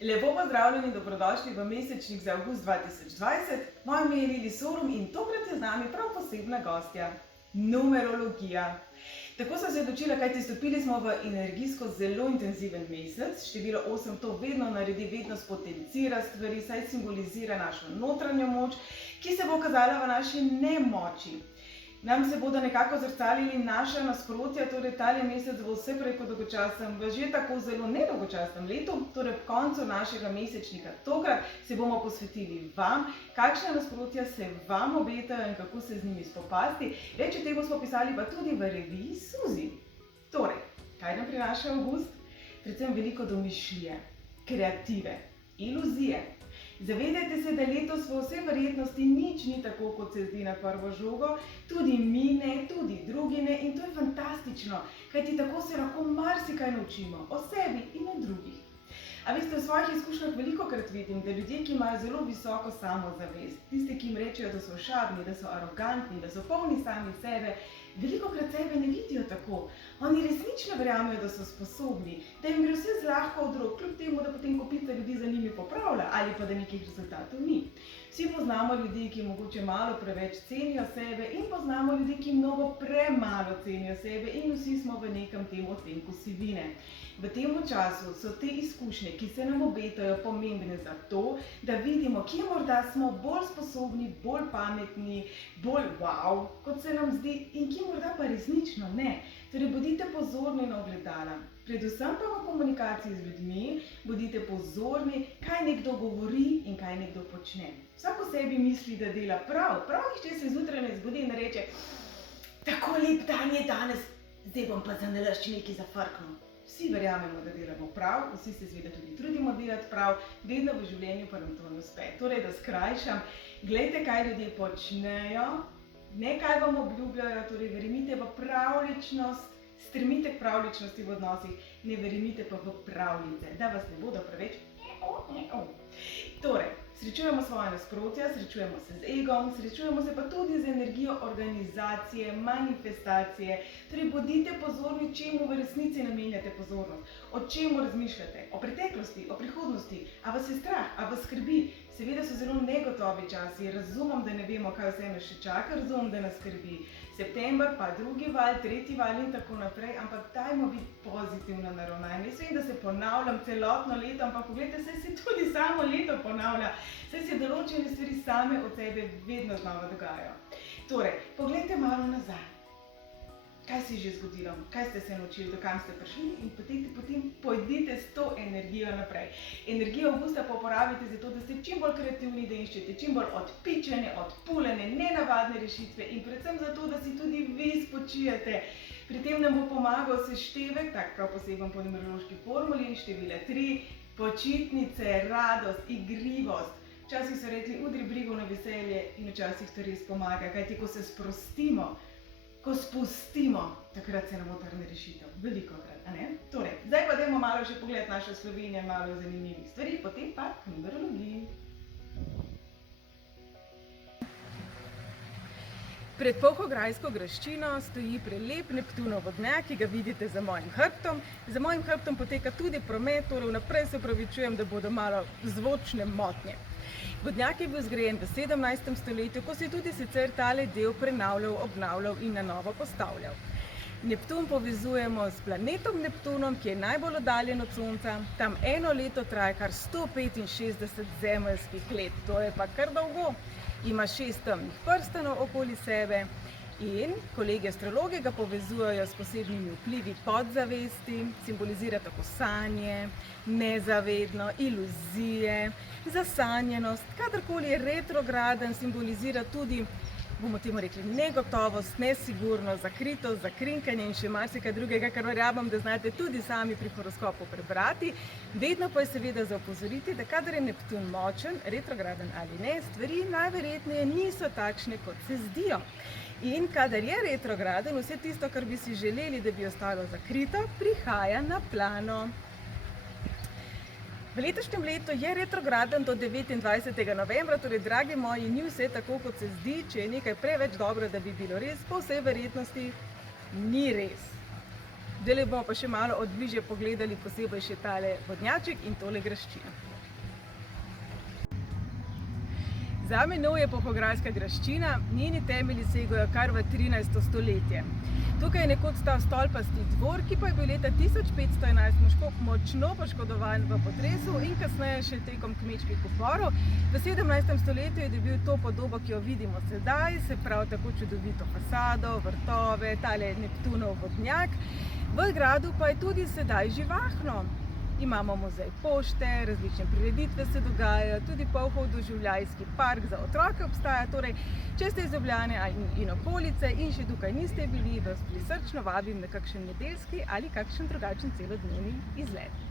Lepo pozdravljeni in dobrodošli v mesečnik za avgust 2020. Moje ime je Lili Sorum in tokrat je z nami prav posebna gostja – numerologija. Tako sem se odločila, kajti stopili smo v energijsko zelo intenziven mesec. Število 8 to vedno naredi, vedno spotencira stvari, saj simbolizira našo notranjo moč, ki se bo kazala v naši nemoči. Nam se bodo nekako zrcalili naša nasprotja, torej tale mesec bo vse prej kot dolgočasen, v že tako zelo nedolgočasnem letu, torej ob koncu našega mesečnika. Tokrat se bomo posvetili vam, kakšne nasprotja se vam obetajo in kako se z njimi spopasti. Več o tem smo pisali pa tudi v reviji Suzi. Torej, kaj nam prinaša avgust? Predvsem veliko domišljije, kreative, iluzije. Zavedajte se, da letos v vsej verjetnosti nič ni tako, kot se zdi na prvo žogo, tudi mi ne, tudi drugi ne, in to je fantastično, kajti tako se lahko marsikaj naučimo o sebi in o drugih. A veste, v svojih izkušnjah velikokrat vidim, da ljudje, ki imajo zelo visoko samozavest, tisti, ki jim rečejo, da so ošabni, da so arogantni, da so polni sami sebe, velikokrat sebe ne vidijo tako. Oni resnično verjamejo, da so sposobni, da jim gre vse zlahka od rok, kljub temu, da potem kopica ljudi za njimi popravlja ali pa da nekih rezultatov ni. Vsi poznamo ljudi, ki mogoče malo preveč cenijo sebe in poznamo ljudi, ki mnogo premalo cenijo sebe in vsi smo v nekem tem odtenku sivine. V tem času so te izkušnje, ki se nam obetajo, pomembne zato, da vidimo, kje morda smo bolj sposobni, bolj pametni, bolj wow, kot se nam zdi, in kje morda pa resnično ne. Torej, bodite pozorni na ogledala. Predvsem pa v komunikaciji z ljudmi bodite pozorni, kaj nekdo govori in kaj nekdo počne. Vsak o sebi misli, da dela prav. Prav nihče se zjutraj ne zbudi in reče: tako lep dan je danes, zdaj bom pa za nalašč nekaj zafrknil. Vsi verjamemo, da delamo prav, vsi se seveda tudi trudimo delati prav, vedno v življenju pa nam to ne uspe. Torej, da skrajšam, glejte, kaj ljudje počnejo, ne kaj vam obljubljajo, torej verjemite v pravljičnost, stremite k pravljičnosti v odnosih, ne verjemite pa v pravljice, da vas ne bodo preveč. Torej, srečujemo svoje nasprotja, srečujemo se z egom, srečujemo se pa tudi z energijo organizacije, manifestacije. Torej, bodite pozorni, čemu v resnici namenjate pozornost, o čemu razmišljate, o preteklosti, o prihodnosti, a vas je strah, a vas skrbi. Seveda so zelo negotovi časi, razumem, da ne vemo, kaj vse nas še čaka, razumem, da nas skrbi september, pa drugi val, tretji val in tako naprej, ampak dajmo biti pozitivno naravnani. Jaz vem, da se ponavljam celotno leto, ampak poglejte, se tudi samo leto ponavlja, saj se določene stvari same od sebe vedno znova dogajajo. Torej, poglejte malo nazaj. Kaj se je že zgodilo, kaj ste se naučili, do kam ste prišli in potem pojdite s to energijo naprej. Energijo avgusta pa uporabite zato, da ste čim bolj kreativni, da iščete čim bolj odpičene, odpuljene, nenavadne rešitve in predvsem zato, da si tudi vi spočijete. Pri tem nam bo pomagal seštevek, tak prav poseben po numerološki formuli, števila 3, počitnice, radost, igrivost. Včasih so rekli, udri brigo na veselje in včasih to res pomaga, kajti ko se sprostimo, ko spustimo, takrat se nam otrne rešitev. Velikokrat, a ne? Torej, zdaj pa dajmo malo še pogled našo Slovenijo, malo zanimivih stvari, potem pa k numerologiji. Pred Polhograjsko graščino stoji prelep Neptunov vodnjak, ki ga vidite za mojim hrbtom. Za mojim hrbtom poteka tudi promet, torej vnaprej se opravičujem, da bodo malo zvočne motnje. Vodnjak je bil zgrajen v 17. stoletju, ko se je tudi sicer tale del prenavljal, obnavljal in na novo postavljal. Neptun povezujemo s planetom Neptunom, ki je najbolj oddaljen od Sonca. Tam eno leto traja kar 165 zemeljskih let, to je pa kar dolgo. Ima 6 temnih prstanov okoli sebe in kolegi astrologi ga povezujejo s posebnimi vplivi podzavesti, simbolizira tako sanje, nezavedno, iluzije, zasanjenost. Kadarkoli je retrograden, simbolizira tudi, bomo temu rekli, negotovost, nesigurnost, zakritost, zakrinkanje in še marsikaj drugega, kar verjamem, da znate tudi sami pri horoskopu prebrati. Vedno pa je seveda za opozoriti, da kadar je Neptun močen, retrograden ali ne, stvari najverjetneje niso takšne, kot se zdijo. In kadar je retrograden, vse tisto, kar bi si želeli, da bi ostalo zakrito, prihaja na plano. V letošnjem letu je retrograden do 29. novembra, torej, dragi moji, ni vse tako, kot se zdi. Če je nekaj preveč dobro, da bi bilo res, po vsej verjetnosti ni res. Zdaj bomo pa še malo od bližje pogledali posebej še tale vodnjaček in tole graščino. Zame je Polhograjska graščina, njeni temelji segajo kar v 13. stoletje. Tukaj je nekoč stal stolpasti dvor, ki pa je bil leta 1511 močno poškodovan v potresu in kasneje še tekom kmečkih uporov. V 17. stoletju je dobil to podobo, ki jo vidimo sedaj, se pravi tako čudovito fasado, vrtove, tale Neptunov vodnjak. V gradu pa je tudi sedaj živahno. Imamo muzej pošte, različne prireditve se dogajajo, tudi Polhov doživljajski park za otroke obstaja. Torej, če ste iz Ljubljane in okolice in še tukaj niste bili, vas prisrčno vabim na kakšen nedeljski ali kakšen drugačen celodnevni izlet.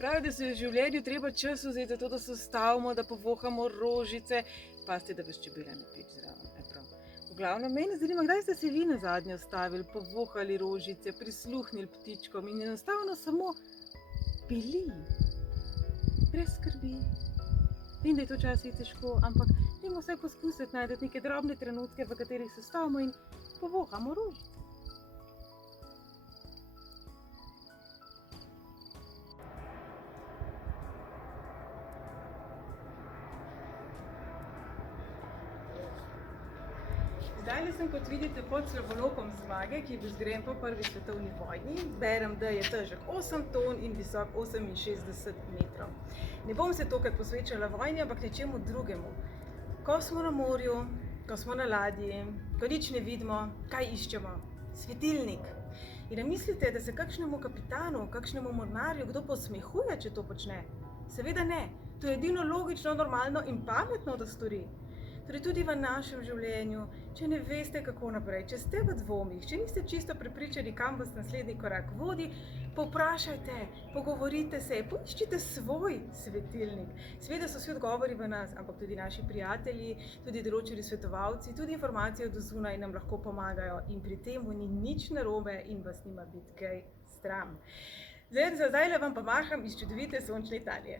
Pravi, da se je v življenju treba čas vzeti za to, da se ustavimo, da povohamo rožice. Pazite, da vas čebela ne peč zraven. V glavnem, mene zanima, kdaj ste se vi nazadnje ustavili, povohali rožice, prisluhnili ptičkom in enostavno samo bili. Brez skrbi. Vem, da je to včasih težko, ampak dajmo vsaj poskusiti najti neke drobne trenutke, v katerih se ustavimo in povohamo rožice. Zdaj sem, kot vidite, pod slavolokom zmage, ki je bil zgrajen po prvi svetovni vojni. Berem, da je težek 8 ton in visok 68 metrov. Ne bom se tokrat posvečala vojni, ampak nečemu drugemu. Ko smo na morju, ko smo na ladji, ko nič ne vidimo, kaj iščemo? Svetilnik. In ne mislite, da se kakšnemu kapitanu, kakšnemu mornarju kdo posmehuje, če to počne? Seveda ne. To je edino logično, normalno in pametno, da stori. Torej tudi v našem življenju, če ne veste, kako naprej, če ste v dvomih, če niste čisto prepričani, kam vas naslednji korak vodi, povprašajte, pogovorite se, poiščite svoj svetilnik. Seveda so vsi odgovori v nas, ampak tudi naši prijatelji, tudi določeni svetovalci, tudi informacije od zunaj nam lahko pomagajo in pri tem ni nič narobe in vas nima biti kaj stram. Zdaj vam pa maham iz čudovite sončne Italije.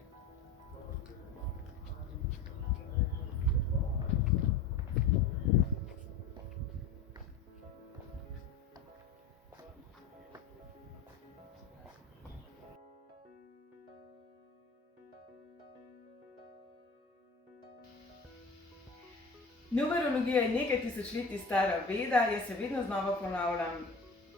Numerologija je nekaj tisočletij stara veda, jaz se vedno znova ponavljam.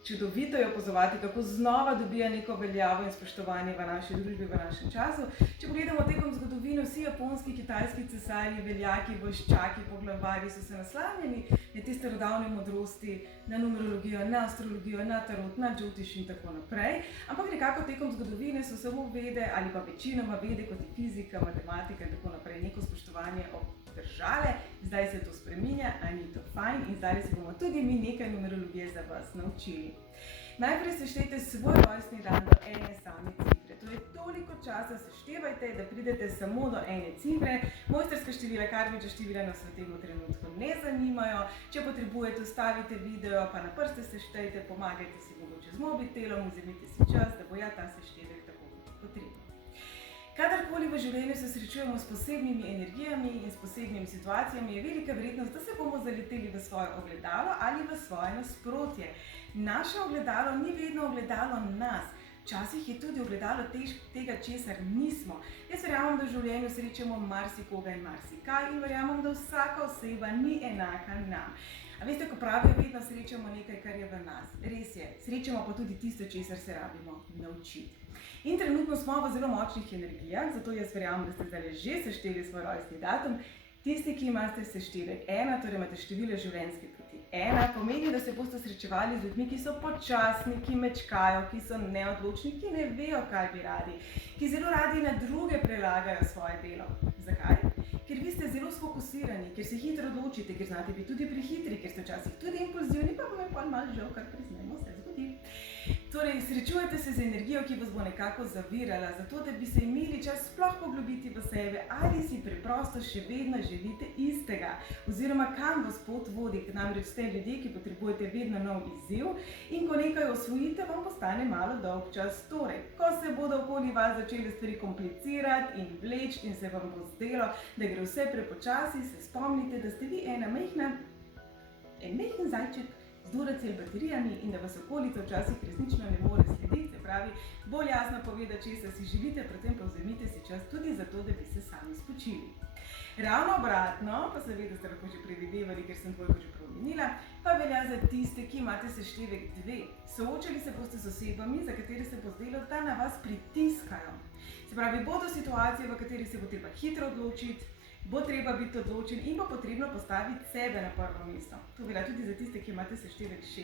Čudovito je opazovati, kako znova dobija neko veljavo in spoštovanje v naši družbi, v našem času. Če pogledamo tekom zgodovine, vsi japonski, kitajski cesarji, veljaki, vojščaki, poglavarji so se naslanjali na te starodavne modrosti, na numerologijo, na astrologijo, na tarot, na džotiš in tako naprej. Ampak nekako tekom zgodovine so samo vede ali pa večinoma vede, kot je fizika, matematika in tako naprej, neko spoštovanje obdržale. Zdaj se to spreminja, a ni to fajn in zdaj se bomo tudi mi nekaj numerologije za vas naučili. Najprej seštejte svoj rojstni dan do ene same cifre. To je toliko časa, seštevajte, da pridete samo do ene cifre. Mojstrska števila, karmična števila nas v tem trenutku ne zanimajo. Če potrebujete, ustavite video, pa na prste seštejte, pomagajte si mogoče z mobitelom, vzemite si čas, da bo ta seštevek tako potreben. Kadarkoli v življenju se srečujemo s posebnimi energijami in s posebnimi situacijami, je velika verjetnost, da se bomo zaleteli v svoje ogledalo ali v svoje nasprotje. Naše ogledalo ni vedno ogledalo nas. Včasih je tudi ogledalo tega, česar nismo. Jaz verjamem, da v življenju srečamo marsikoga in marsikaj in verjamem, da vsaka oseba ni enaka nam. A veste, ko pravijo, vedno srečamo nekaj, kar je v nas. Res je, srečamo pa tudi tisto, česar se rabimo naučiti. In trenutno smo v zelo močnih energijah, zato jaz verjamem, da ste zdaj že sešteli svoj rojstni datum. Tisti, ki imate seštevek 1, torej imate število življenjske poti 1, pomeni, da se boste srečevali z ljudmi, ki so počasni, ki mečkajo, ki so neodločni, ki ne vejo, kaj bi radi, ki zelo radi na druge prelagajo svoje delo. Zakaj? Ker vi ste zelo sfokusirani, ker se hitro odločite, ker znate biti tudi prehitri, ker ste včasih tudi impulzivni, pa vam je malo žal, kar priznamo, se zgodi. To Torej, srečujete se z energijo, ki vas bo nekako zavirala, zato da bi se imeli čas sploh poglobiti v sebe ali si preprosto še vedno želite istega, oziroma kam vas pot vodi, ker namreč ste ljudje, ki potrebujete vedno nov izziv in ko nekaj osvojite, vam postane malo dolg čas. Torej, ko se bodo okoli vas začele stvari komplicirati in vleči in se vam bo zdelo, da gre vse prepočasi, se spomnite, da ste vi en majhen zajček z duracell baterijami in da vas okolica včasih resnično ne more slediti, se pravi, bolj jasno povedati, česa si želite, predvsem pa vzemite si čas tudi zato, da bi se sami spočili. Ravno obratno, pa seveda ste lahko že predvidevali, ker sem dvojko že preomenila, pa velja za tiste, ki imate seštevek 2. Soočali se boste s osebami, za katere se bo zdelo, da na vas pritiskajo. Se pravi, bodo situacije, v katerih se bo treba hitro odločiti, bo treba biti odločen in bo potrebno postaviti sebe na prvo mesto. To velja tudi za tiste, ki imate seštevek 6.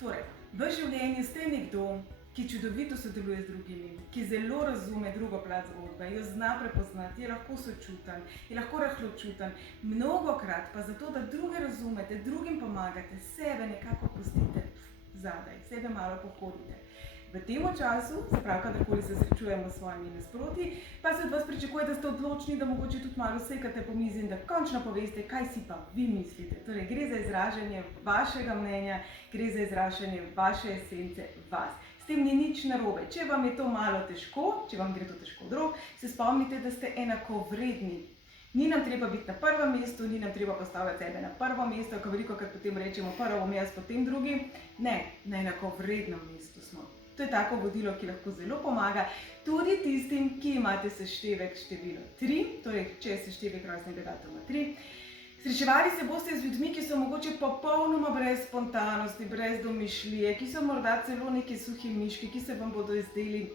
Torej, v življenju ste nekdo, ki čudovito sodeluje z drugimi, ki zelo razume drugo plat zgodbe, jo zna prepoznati, je lahko sočuten, je lahko rahločuten, mnogokrat pa zato, da druge razumete, drugim pomagate, sebe nekako pustite zadaj, sebe malo pohodite. V tem času, se pravi, kadarkoli se srečujemo s svojimi nasproti, pa se od vas pričakuje, da ste odločni, da mogoče tudi malo sekate po mizi in da končno poveste, kaj si pa vi mislite. Torej, gre za izražanje vašega mnenja, gre za izražanje vaše esence, vas. S tem ni nič narobe. Če vam je to malo težko, če vam gre to težko od rok, se spomnite, da ste enakovredni. Ni nam treba biti na prvem mestu, ni nam treba postavljati sebe na prvo mesto, ko velikokrat potem rečemo prvo bom jaz, potem drugi. Ne, na enakovrednem mestu smo. To je tako vodilo, ki lahko zelo pomaga tudi tistim, ki imate seštevek število 3, torej če je seštevek rojstnega datuma 3. Srečevali se boste z ljudmi, ki so mogoče popolnoma brez spontanosti, brez domišljije, ki so morda celo neki suhi miški, ki se vam bodo izdeli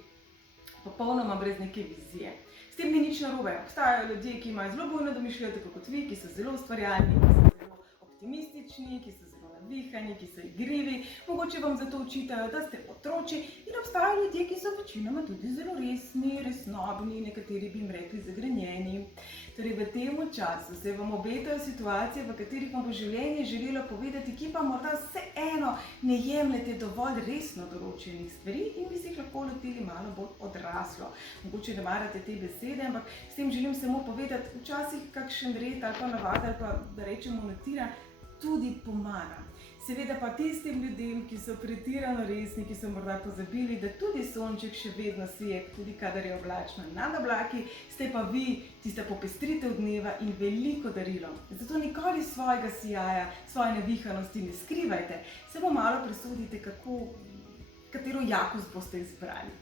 popolnoma brez neke vizije. S tem ni nič narobe. Obstajajo ljudje, ki imajo zelo bujno domišljijo, tako kot vi, ki so zelo ustvarjalni, ki so zelo optimistični, ki so zelo navihani, ki so igrivi, mogoče vam zato očitajo, da ste otroči, in obstajajo ljudje, ki so večinoma tudi zelo resni, resnobni, nekateri bi jim rekli zagrenjeni. Torej, v tem času se vam obetajo situacije, v katerih vam bo življenje želelo povedati, ki pa morda vseeno ne jemljete dovolj resno določenih stvari in bi si jih lahko lotili malo bolj odraslo. Mogoče ne marate te besede, ampak s tem želim samo povedati, včasih kakšen red ali pa navada ali pa, da rečemo, natira, tudi pomaga. Seveda pa tistim ljudem, ki so pretirano resni, ki so morda pozabili, da tudi sonček še vedno sije, tudi kadar je oblačno nad oblaki, ste pa vi tista popestritev dneva in veliko darilo. Zato nikoli svojega sijaja, svoje navihanosti ne skrivajte, samo malo presodite, katero jakost boste izbrali.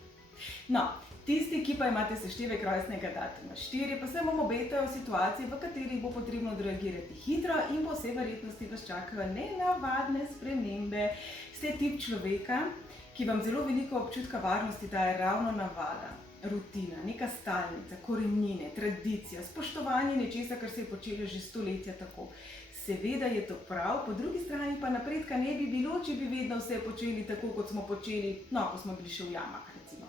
No, tisti, ki pa imate seštevek rojstnega datuma 4, pa se vam obetajo situacije, v katerih bo potrebno odreagirati hitro in po vsej verjetnosti vas čakajo nenavadne spremembe. Ste tip človeka, ki vam zelo veliko občutka varnosti daje ravno navada, rutina, neka stalnica, korenine, tradicija, spoštovanje nečesa, kar se je počelo že stoletja tako. Seveda je to prav, po drugi strani pa napredka ne bi bilo, če bi vedno vse počeli tako, kot smo počeli, ko smo bili še v jamah, recimo.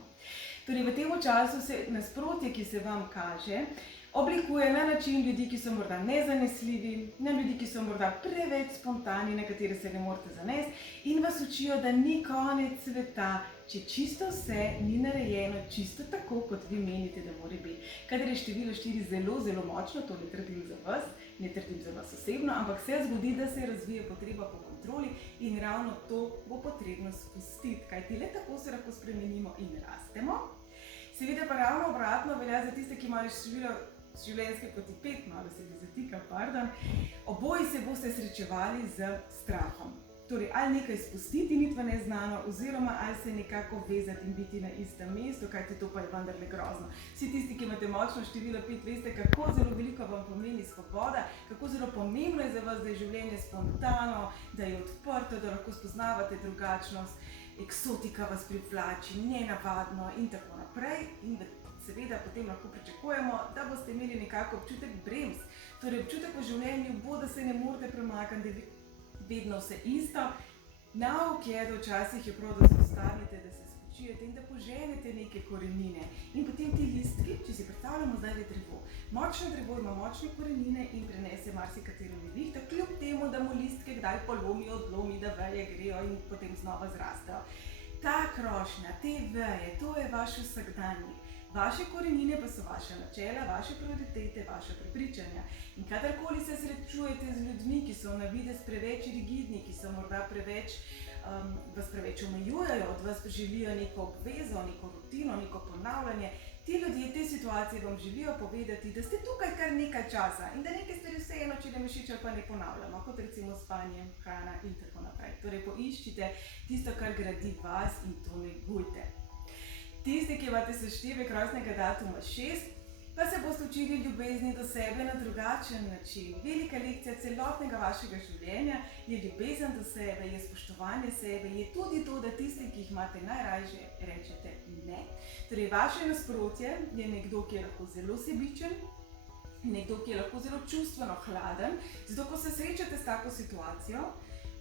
Torej, v tem času se nasprotje, ki se vam kaže, oblikuje na način ljudi, ki so morda nezanesljivi, na ljudi, ki so morda preveč spontani, na katere se ne morete zanesti in vas učijo, da ni konec sveta, če čisto vse ni narejeno čisto tako, kot vi menite, da mora biti. Kadar je število 4 zelo, zelo močno, to ne trdim za vas, ne trdim za vas osebno, ampak se zgodi, da se razvije potreba po kontroli in ravno to bo potrebno spustiti, kajti le tako se lahko spremenimo in rastemo. Seveda pa ravno obratno velja za tiste, ki imajo število življenjske poti 5, malo se mi zatika, oboji se boste srečevali z strahom. Torej, ali nekaj spustiti nit v neznano, oziroma ali se nekako vezati in biti na istem mestu, kajti to pa je vendarle grozno. Vsi tisti, ki imate močno število 5, veste, kako zelo veliko vam pomeni svoboda, kako zelo pomembno je za vas, da je življenje spontano, da je odprto, da lahko spoznavate drugačnost, eksotika vas privlači, nenavadno in tako naprej. In seveda potem lahko pričakujemo, da boste imeli nekako občutek bremz. Torej, občutek v življenju bo, da se ne morete premakniti, da je vedno vse isto. Nauk je, da včasih je prav, da se ustavite, da se spočijete in da poženete neke korenine. In potem ti listki, če si predstavljamo zdaj drevo. Močno drevo ima močne korenine in prenese marsikatero nevihto, kljub temu, da mu listke kdaj polomi, odlomi, da veje grejo in potem znova zrastejo. Ta krošnja, te veje, to je vaš vsakdanjik. Vaše korenine pa so vaše načela, vaše prioritete, vaše prepričanja. In kadarkoli se srečujete z ljudmi, ki so na videz preveč rigidni, ki so morda vas preveč omejujejo, od vas želijo neko obvezo, neko rutino, neko ponavljanje, ti ljudje v tej situaciji vam želijo povedati, da ste tukaj kar nekaj časa in da nekaj stvari vseeno, če ne mišiče, pa ne ponavljamo, kot recimo spanje, hrana in tako naprej. Torej poiščite tisto, kar gradi vas in to negujte. Tisti, ki imate seštevek rojstnega datuma 6, pa se boste učili ljubezni do sebe na drugačen način. Velika lekcija celotnega vašega življenja je ljubezen do sebe, je spoštovanje sebe, je tudi to, da tisti, ki jih imate najrajše, rečete ne. Torej, vaše nasprotje je nekdo, ki je lahko zelo sebičen, nekdo, ki je lahko zelo čustveno hladen. Zato, ko se srečate s tako situacijo,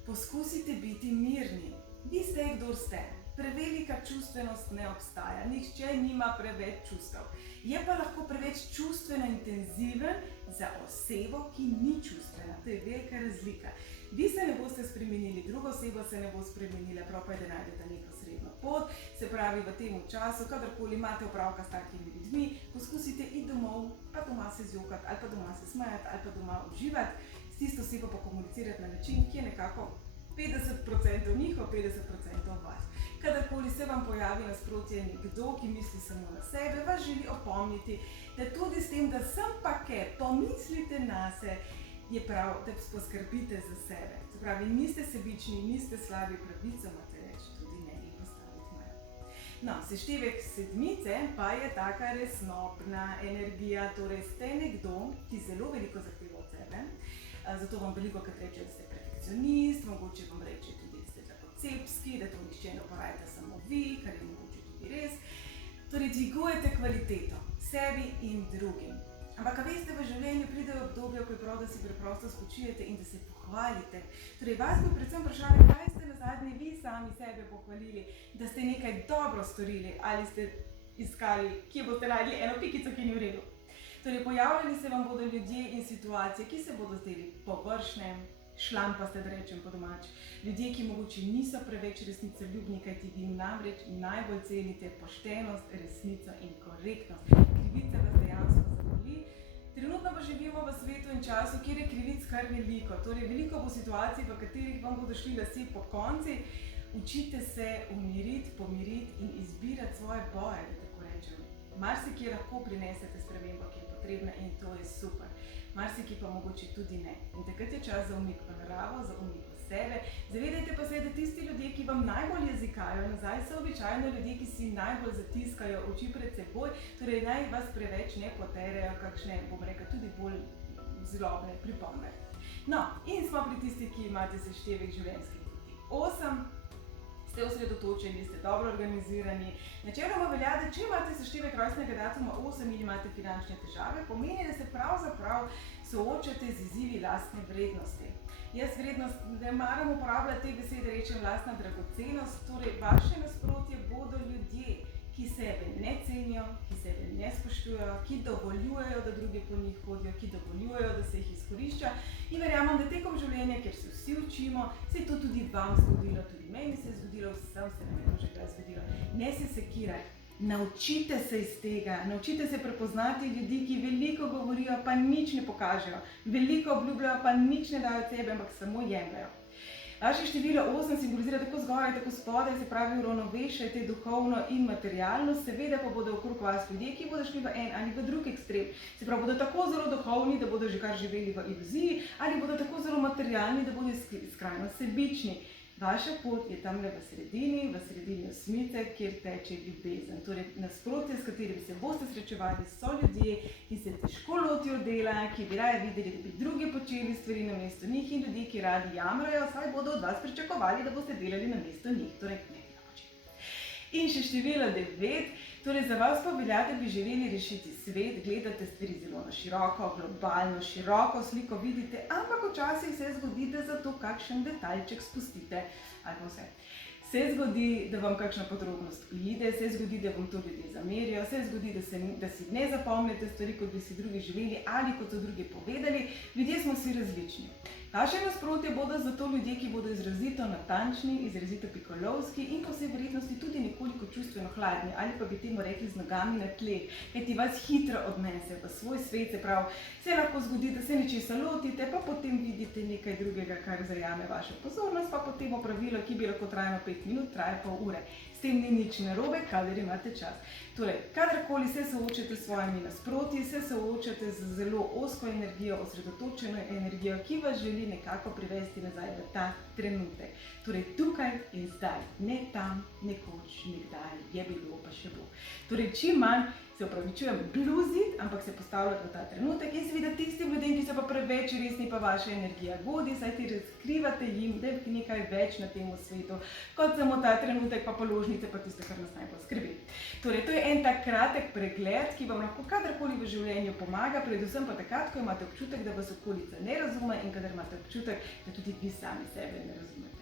poskusite biti mirni. Vi ste, kdor ste. Prevelika čustvenost ne obstaja, nihče nima preveč čustev. Je pa lahko preveč čustveno intenziven za osebo, ki ni čustvena. To je velika razlika. Vi se ne boste spremenili, druga oseba se ne bo spremenila, prav pa je, da najdete neko srednjo pot. Se pravi, v tem času, kadarkoli imate opravka s takimi ljudmi, poskusite iti domov, pa doma se zjokati, ali pa doma se smejati, ali pa doma uživati, s tisto osebo pa komunicirati na način, ki je nekako 50% njihov, 50% vas. Kadarkoli se vam pojavi nasprotje nekdo, ki misli samo na sebe, vas želi opomniti, da tudi s tem, da sem paket, pomislite nase, je prav, da poskrbite za sebe. Se pravi, niste sebični, niste slabi, pravico imate reči tudi ne in postaviti mejo. No, seštevek sedmice pa je taka resnobna energija, torej ste nekdo, ki zelo veliko zahteva od sebe, zato vam veliko krat reče, da ste perfekcionist, mogoče vam reče tudi, da ste dragocepski, da to nišče ne uporabite samo vi, kar je mogoče tudi res. Torej, dvigujete kvaliteto sebi in drugim. Ampak, veste, v življenju pridejo obdobja, ko je prav, da si preprosto spočijete in da se pohvalite. Torej, vas bi predvsem vprašali, kaj ste nazadnje vi sami sebe pohvalili, da ste nekaj dobro storili ali ste iskali, kje boste našli eno pikico, ki ni v redu. Torej, pojavljali se vam bodo ljudje in situacije, ki se bodo zdeli površne, šlampaste, da rečem po domač. Ljudje, ki mogoče niso preveč resnicoljubni, kajti vi namreč najbolj cenite poštenost, resnico in korektnost. Krivica vas dejansko zaboli. Trenutno pa živimo v svetu in času, kjer je krivic kar veliko. Torej, veliko bo situacij, v katerih vam bodo šli lasje po konci. Učite se umiriti, pomiriti in izbirati svoje boje, da tako rečem. Marsikje lahko prinesete spremembo, ki je potrebna in to je super. Marsikje pa mogoče tudi ne. In takrat je čas za umik v naravo, za umik v sebe. Zavedajte pa se, da tisti ljudje, ki vam najbolj jezikajo nazaj, so običajno ljudje, ki si najbolj zatiskajo oči pred seboj, torej naj vas preveč ne poterejo kakšne, bom rekel, tudi bolj zlobne pripombe. No, in smo pri tistih, ki imate seštevek življenjskih poti 8. Ste osredotočeni, ste dobro organizirani. Načeloma velja, da če imate seštevek rojstnega datuma 8 in imate finančne težave, pomeni, da se pravzaprav soočate z izzivi lastne vrednosti. Jaz vrednost ne maram uporabljati te besede, rečem lastna dragocenost, torej vaše nasprotje bodo ljudje, ki sebe ne cenijo, ki sebe ne spoštujejo, ki dovoljujejo, da drugi po njih hodijo, ki dovoljujejo, da se jih izkorišča. In verjamem, da tekom življenja, kjer se vsi učimo, se je to tudi vam zgodilo, tudi meni se je zgodilo, vsem se nam je že kdaj zgodilo. Ne se sekirajte, naučite se iz tega, naučite se prepoznati ljudi, ki veliko govorijo, pa nič ne pokažejo, veliko obljubljajo, pa nič ne dajo od sebe, ampak samo jemljajo. Vaše število 8 simbolizira tako zgoraj, tako spodaj, se pravi uravnovešajte duhovno in materialno, seveda pa bodo okrog vas ljudje, ki bodo šli v en ali v drug ekstrem. Se pravi, bodo tako zelo duhovni, da bodo že kar živeli v iluziji, ali bodo tako zelo materialni, da bodo skrajno sebični. Vaša pot je tamle v sredini osmice, kjer teče ljubezen. Torej, nasprotje, s katerim se boste srečevali, so ljudje, ki se težko lotijo dela, ki bi raje videli, da bi drugi počeli stvari namesto njih in ljudje, ki radi jamrajo, saj bodo od vas pričakovali, da boste delali namesto njih. Torej, ne tega početi. In še število 9. Torej, za vas pa velja, da bi želeli rešiti svet, gledate stvari zelo na široko, globalno, široko sliko vidite, ampak včasih se zgodi, da za to kakšen detajlček spustite. Ali pa vse. Se zgodi, da vam kakšna podrobnost uide, se zgodi, da vam to ljudje zamerijo, se zgodi, da si ne zapomnite stvari, kot bi si drugi želeli ali kot so drugi povedali. Ljudje smo vsi različni. Vaše nasprotje bodo zato ljudje, ki bodo izrazito natančni, izrazito pikolovski in po vsej verjetnosti tudi nekoliko čustveno hladni ali pa bi temu rekli z nogami na tleh, kajti vas hitro odnese v svoj svet, se pravi, se lahko zgodi, da se nečesa lotite, pa potem vidite nekaj drugega, kar zajame vašo pozornost, pa potem opravilo, ki bi lahko trajalo 5 minut, traja pol ure. S tem ni nič narobe, kadar imate čas. Torej, kadarkoli se soočate s svojimi nasprotji, se soočate z zelo ozko energijo, osredotočeno energijo, ki vas želi nekako privesti nazaj v ta trenutek. Torej, tukaj in zdaj, ne tam, nekoč, nekdaj, je bilo, pa še bo. Torej, čim manj se opravičujem bluziti, ampak se postavljati v ta trenutek in seveda tistim ljudem, ki so pa preveč resni, pa vaša energija godi, saj ti razkrivate jim, da je nekaj več na tem svetu, kot samo ta trenutek, pa položnice, pa tisto, kar nas najbolj skrbi. Torej, to je en tak kratek pregled, ki vam lahko kadarkoli v življenju pomaga, predvsem pa takrat, ko imate občutek, da vas okolica ne razume in kadar imate občutek, da tudi vi sami sebe ne razumete.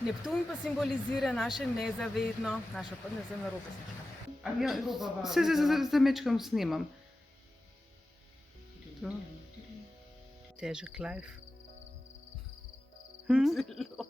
Neptun pa simbolizira naše nezavedno, našo pa ne znam narobe slišala. Se zdaj mečkam snimam. Težek life. Zelo.